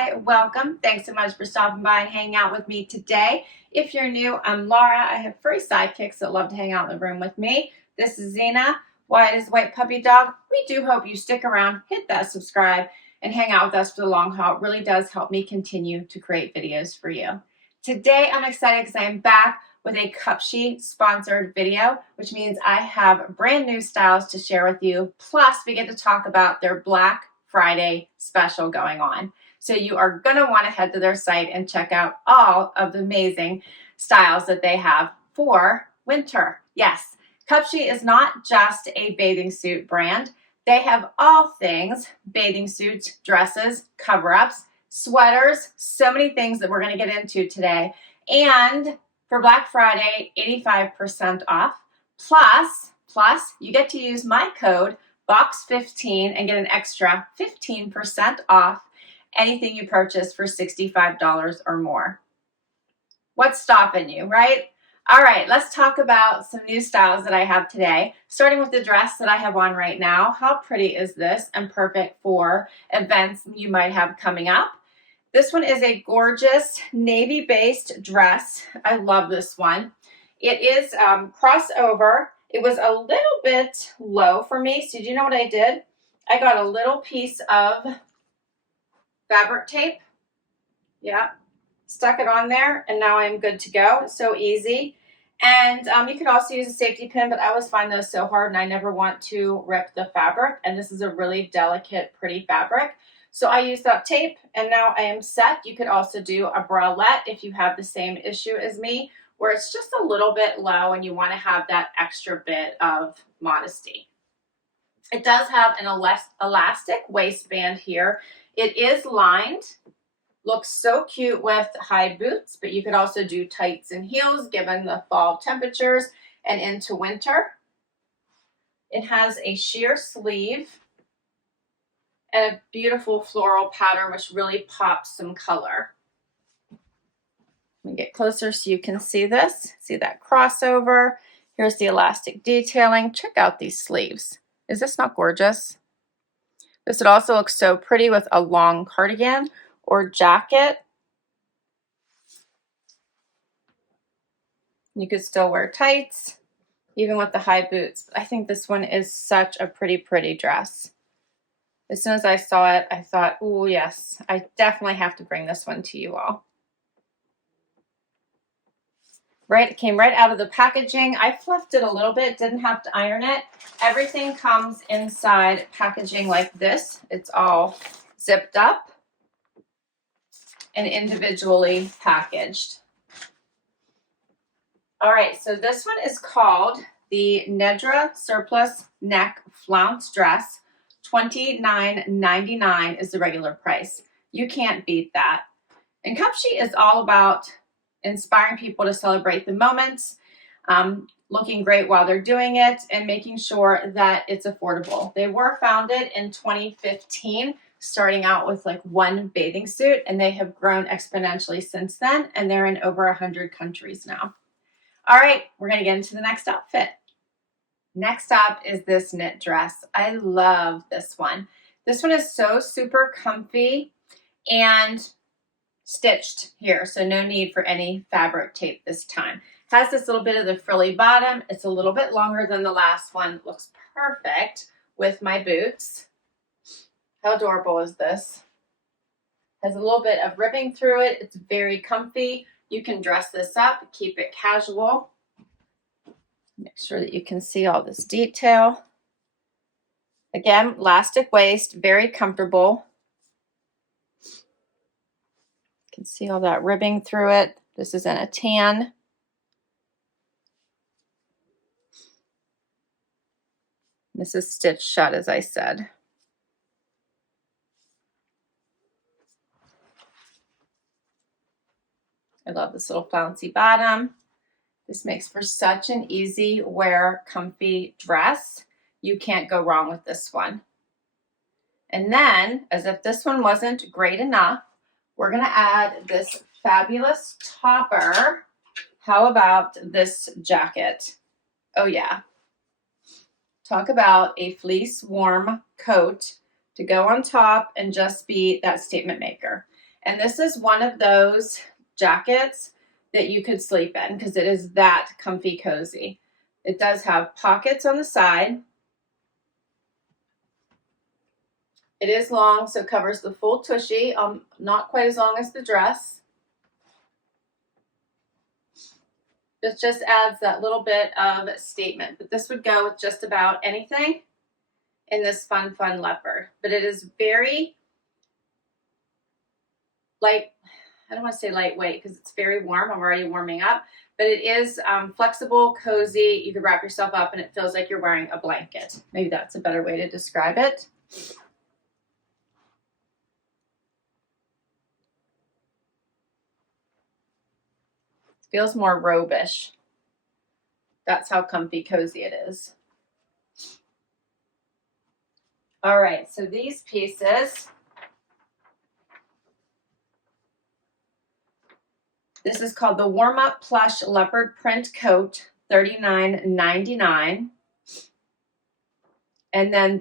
Hi, welcome. Thanks so much for stopping by and hanging out with me today. If you're new, I'm Laura. I have 3 sidekicks that love to hang out in the room with me. This is Zena, Wyatt is white puppy dog. We do hope you stick around, hit that subscribe, and hang out with us for the long haul. It really does help me continue to create videos for you. Today, I'm excited because I'm back with a Cupshe sponsored video, which means I have brand new styles to share with you. Plus, we get to talk about their Black Friday special going on. So you are going to want to head to their site and check out all of the amazing styles that they have for winter. Yes, Cupshe is not just a bathing suit brand. They have all things bathing suits, dresses, cover-ups, sweaters, so many things that we're going to get into today. And for Black Friday, 85% off. Plus, you get to use my code BOX15 and get an extra 15% off anything you purchase for $65 or more. What's stopping you, right? All right, let's talk about some new styles that I have today, starting with the dress that I have on right now. How pretty is this and perfect for events you might have coming up. This one is a gorgeous navy-based dress. I love this one. It is crossover. It was a little bit low for me. So do you know what I did? I got a little piece of fabric tape. Yeah, stuck it on there, and now I'm good to go. It's so easy. And you could also use a safety pin, but I always find those so hard, and I never want to rip the fabric. And this is a really delicate, pretty fabric. So I used that tape, and now I am set. You could also do a bralette if you have the same issue as me, where it's just a little bit low and you want to have that extra bit of modesty. It does have an elastic waistband here. It is lined. Looks so cute with high boots, but you could also do tights and heels given the fall temperatures and into winter. It has a sheer sleeve and a beautiful floral pattern, which really pops some color. Let me get closer so you can see this. See that crossover. Here's the elastic detailing. Check out these sleeves. Is this not gorgeous? This would also look so pretty with a long cardigan or jacket. You could still wear tights, even with the high boots. I think this one is such a pretty dress. As soon as I saw it, I thought, oh yes, I definitely have to bring this one to you all. Right, it came right out of the packaging. I fluffed it a little bit, didn't have to iron it. Everything comes inside packaging like this. It's all zipped up and individually packaged. All right, so this one is called the Nedra Surplus Neck Flounce Dress. $29.99 is the regular price. You can't beat that. And Cupshe is all about inspiring people to celebrate the moments, looking great while they're doing it, and making sure that it's affordable. They were founded in 2015, starting out with like one bathing suit, and they have grown exponentially since then, and they're in over 100 countries now. All right, we're going to get into the next outfit. Next up is this knit dress. I love this one. This one is so super comfy and stitched here, so no need for any fabric tape this time. Has this little bit of the frilly bottom. It's a little bit longer than the last one. Looks perfect with my boots. How adorable is this? Has a little bit of ribbing through it. It's very comfy. You can dress this up, keep it casual. Make sure that you can see all this detail. Again, elastic waist, very comfortable. You can see all that ribbing through it. This is in a tan. This is stitched shut, as I said. I love this little flouncy bottom. This makes for such an easy wear, comfy dress. You can't go wrong with this one. And then, as if this one wasn't great enough, we're going to add this fabulous topper. How about this jacket? Oh yeah. Talk about a fleece warm coat to go on top and just be that statement maker. And this is one of those jackets that you could sleep in because it is that comfy cozy. It does have pockets on the side. It is long, so it covers the full tushy, not quite as long as the dress. This just adds that little bit of statement, but this would go with just about anything in this fun leopard. But it is very light. I don't want to say lightweight because it's very warm. I'm already warming up, but it is flexible, cozy. You can wrap yourself up and it feels like you're wearing a blanket. Maybe that's a better way to describe it. Feels more robe-ish. That's how comfy cozy it is. All right, so these pieces, this is called the Warm Up Plush Leopard Print Coat, $39.99. And then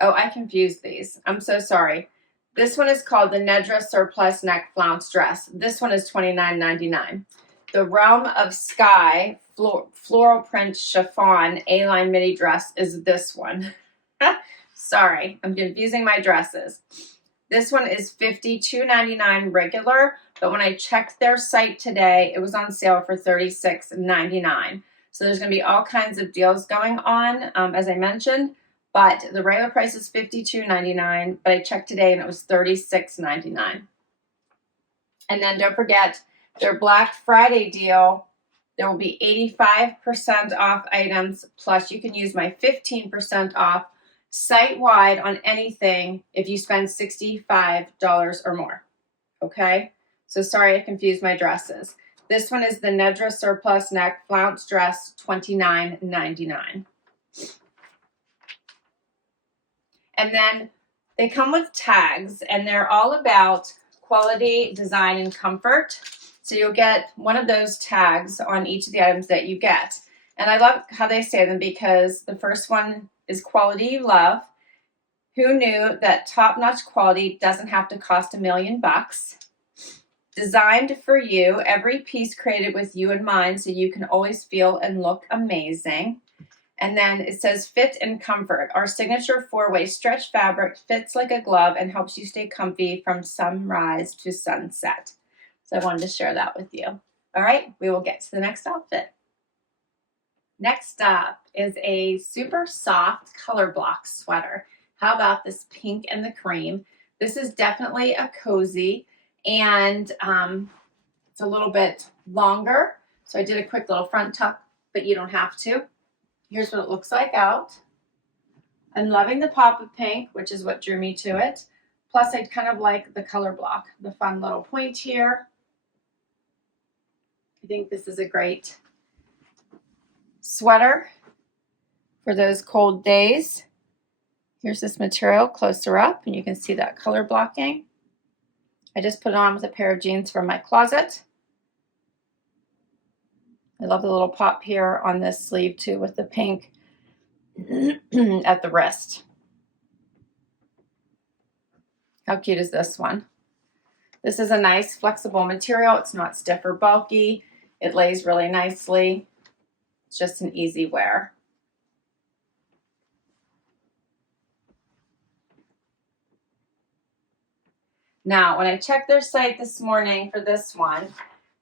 I confused these. I'm so sorry. This one is called the Nedra Surplus Neck Flounce Dress. This one is $29.99. The Realm of Sky Floral Print Chiffon A-line midi dress is this one. Sorry, I'm confusing my dresses. This one is $52.99 regular, but when I checked their site today, it was on sale for $36.99. So there's going to be all kinds of deals going on, as I mentioned. But the regular price is $52.99, but I checked today and it was $36.99. And then don't forget their Black Friday deal. There will be 85% off items, plus you can use my 15% off site-wide on anything if you spend $65 or more. Okay? So sorry I confused my dresses. This one is the Nedra Surplus Neck Flounce Dress, $29.99. And then they come with tags, and they're all about quality, design, and comfort. So you'll get one of those tags on each of the items that you get. And I love how they say them because the first one is quality you love. Who knew that top-notch quality doesn't have to cost $1 million? Designed for you, every piece created with you in mind so you can always feel and look amazing. And then it says fit and comfort. Our signature 4-way stretch fabric fits like a glove and helps you stay comfy from sunrise to sunset. So I wanted to share that with you. All right, we will get to the next outfit. Next up is a super soft color block sweater. How about this pink and the cream? This is definitely a cozy, and it's a little bit longer. So I did a quick little front tuck, but you don't have to. Here's what it looks like out. I'm loving the pop of pink, which is what drew me to it. Plus, I kind of like the color block, the fun little point here. I think this is a great sweater for those cold days. Here's this material closer up, and you can see that color blocking. I just put it on with a pair of jeans from my closet. I love the little pop here on this sleeve too with the pink at the wrist. How cute is this one? This is a nice flexible material. It's not stiff or bulky. It lays really nicely. It's just an easy wear. Now, when I checked their site this morning for this one,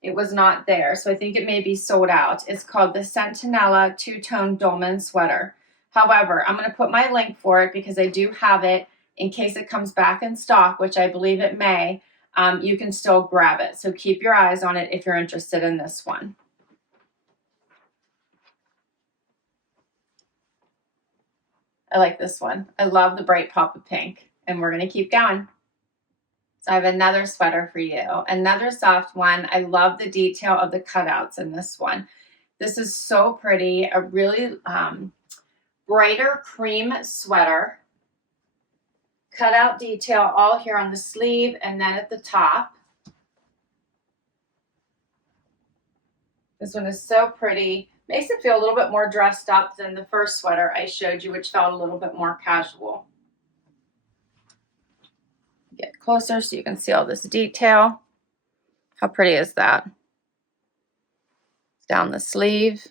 it was not there, so I think it may be sold out. It's called the Sentinella Two-Tone Dolman Sweater. However, I'm going to put my link for it because I do have it in case it comes back in stock, which I believe it may. You can still grab it, so keep your eyes on it if you're interested in this one. I like this one. I love the bright pop of pink, and we're going to keep going. So I have another sweater for you, another soft one. I love the detail of the cutouts in this one. This is so pretty, a really brighter cream sweater. Cutout detail all here on the sleeve and then at the top. This one is so pretty. Makes it feel a little bit more dressed up than the first sweater I showed you, which felt a little bit more casual. closer so you can see all this detail. How pretty is that? Down the sleeve.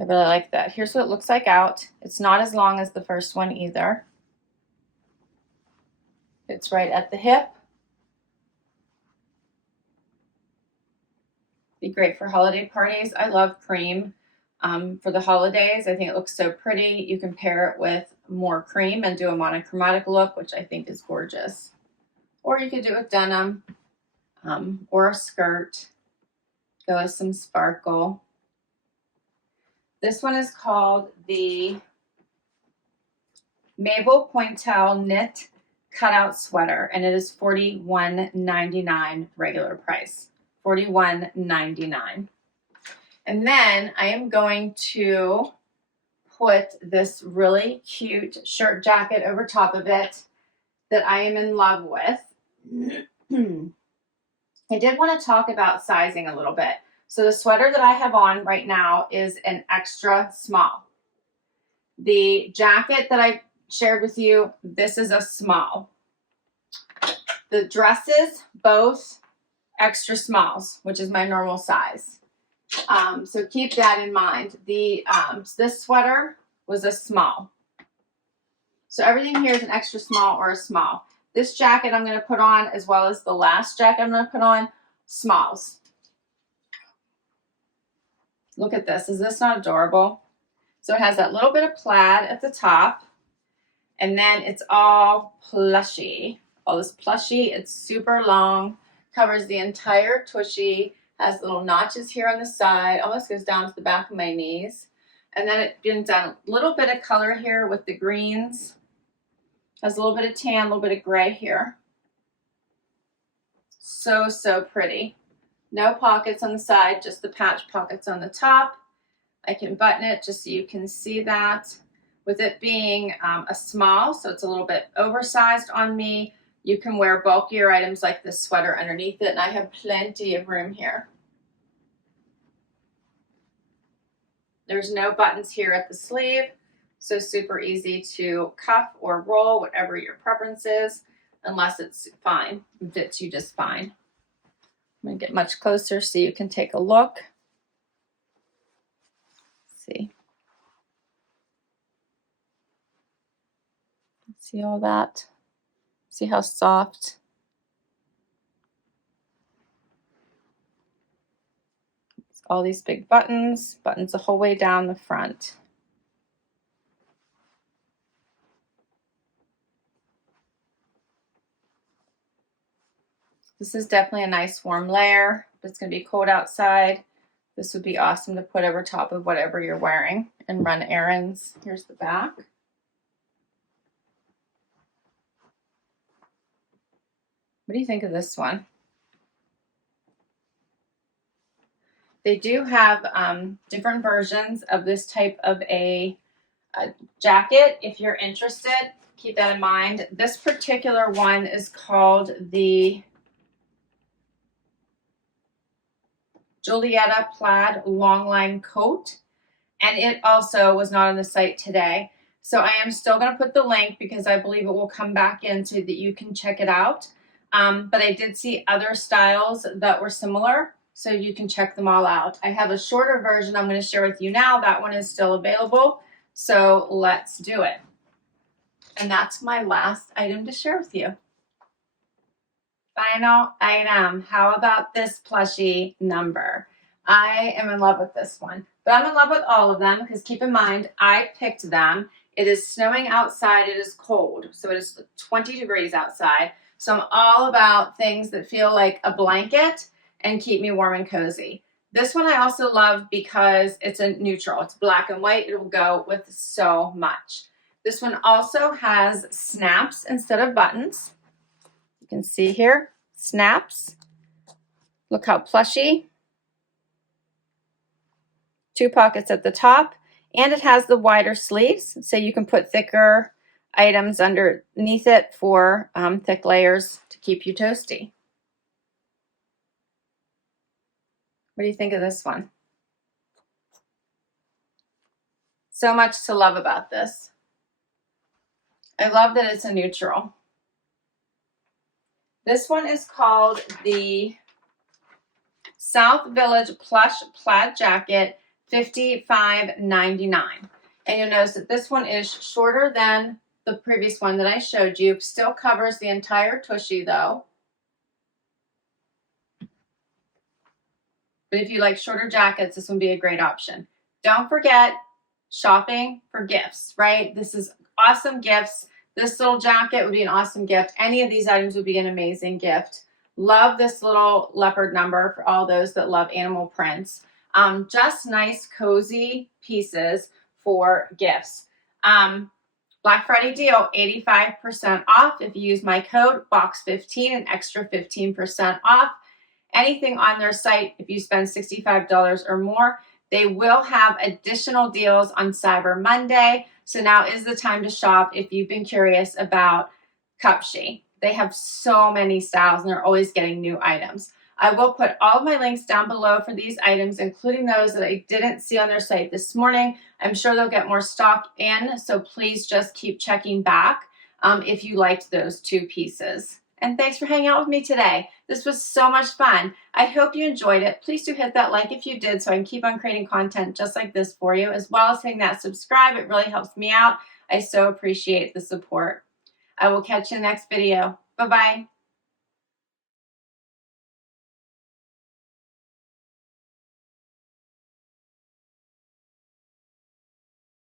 I really like that. Here's what it looks like out. It's not as long as the first one either. It's right at the hip. Be great for holiday parties. I love cream for the holidays. I think it looks so pretty. You can pair it with more cream and do a monochromatic look, which I think is gorgeous. Or you could do it with denim or a skirt. Go with some sparkle. This one is called the Mabel Pointel Knit Cutout Sweater, and it is $41.99 regular price. $41.99. And then I am going to put this really cute shirt jacket over top of it that I am in love with. I did want to talk about sizing a little bit. So the sweater that I have on right now is an extra small. The jacket that I shared with you, this is a small. The dresses, both extra smalls, which is my normal size. So keep that in mind. This sweater was a small. So everything here is an extra small or a small. This jacket I'm going to put on, as well as the last jacket I'm going to put on, smalls. Look at this. Is this not adorable? So it has that little bit of plaid at the top, and then it's all plushy. All this plushy. It's super long, covers the entire tushy, has little notches here on the side, almost goes down to the back of my knees. And then it brings down a little bit of color here with the greens. Has a little bit of tan, a little bit of gray here. So, so pretty. No pockets on the side, just the patch pockets on the top. I can button it just so you can see that. With it being a small, so it's a little bit oversized on me, you can wear bulkier items like this sweater underneath it, and I have plenty of room here. There's no buttons here at the sleeve, so super easy to cuff or roll, whatever your preference is, unless it's fine. It fits you just fine. I'm going to get much closer so you can take a look. See. See all that? See how soft? All these big buttons the whole way down the front. This is definitely a nice warm layer. If it's going to be cold outside, this would be awesome to put over top of whatever you're wearing and run errands. Here's the back. What do you think of this one? They do have different versions of this type of a jacket. If you're interested, keep that in mind. This particular one is called the Julietta Plaid Longline Coat, and it also was not on the site today. So I am still going to put the link because I believe it will come back in so that you can check it out. But I did see other styles that were similar, so you can check them all out. I have a shorter version I'm going to share with you now. That one is still available, so let's do it. And that's my last item to share with you. Final item. How about this plushie number? I am in love with this one, but I'm in love with all of them because keep in mind, I picked them. It is snowing outside. It is cold. So it is 20 degrees outside. So I'm all about things that feel like a blanket and keep me warm and cozy. This one I also love because it's a neutral. It's black and white. It will go with so much. This one also has snaps instead of buttons. You can see here, snaps. Look how plushy. 2 pockets at the top, and it has the wider sleeves, so you can put thicker items underneath it for thick layers to keep you toasty. What do you think of this one? So much to love about this. I love that it's a neutral. This one is called the South Village Plush Plaid Jacket, $55.99. And you'll notice that this one is shorter than the previous one that I showed you. Still covers the entire tushy though. But if you like shorter jackets, this would be a great option. Don't forget shopping for gifts, right? This is awesome gifts. This little jacket would be an awesome gift. Any of these items would be an amazing gift. Love this little leopard number for all those that love animal prints. Just nice, cozy pieces for gifts. Black Friday deal, 85% off. If you use my code BOX15, an extra 15% off. Anything on their site, if you spend $65 or more, they will have additional deals on Cyber Monday. So now is the time to shop if you've been curious about Cupshe. They have so many styles and they're always getting new items. I will put all of my links down below for these items, including those that I didn't see on their site this morning. I'm sure they'll get more stock in, so please just keep checking back if you liked those two pieces. And thanks for hanging out with me today. This was so much fun. I hope you enjoyed it. Please do hit that like if you did so I can keep on creating content just like this for you, as well as hitting that subscribe. It really helps me out. I so appreciate the support. I will catch you in the next video. Bye-bye.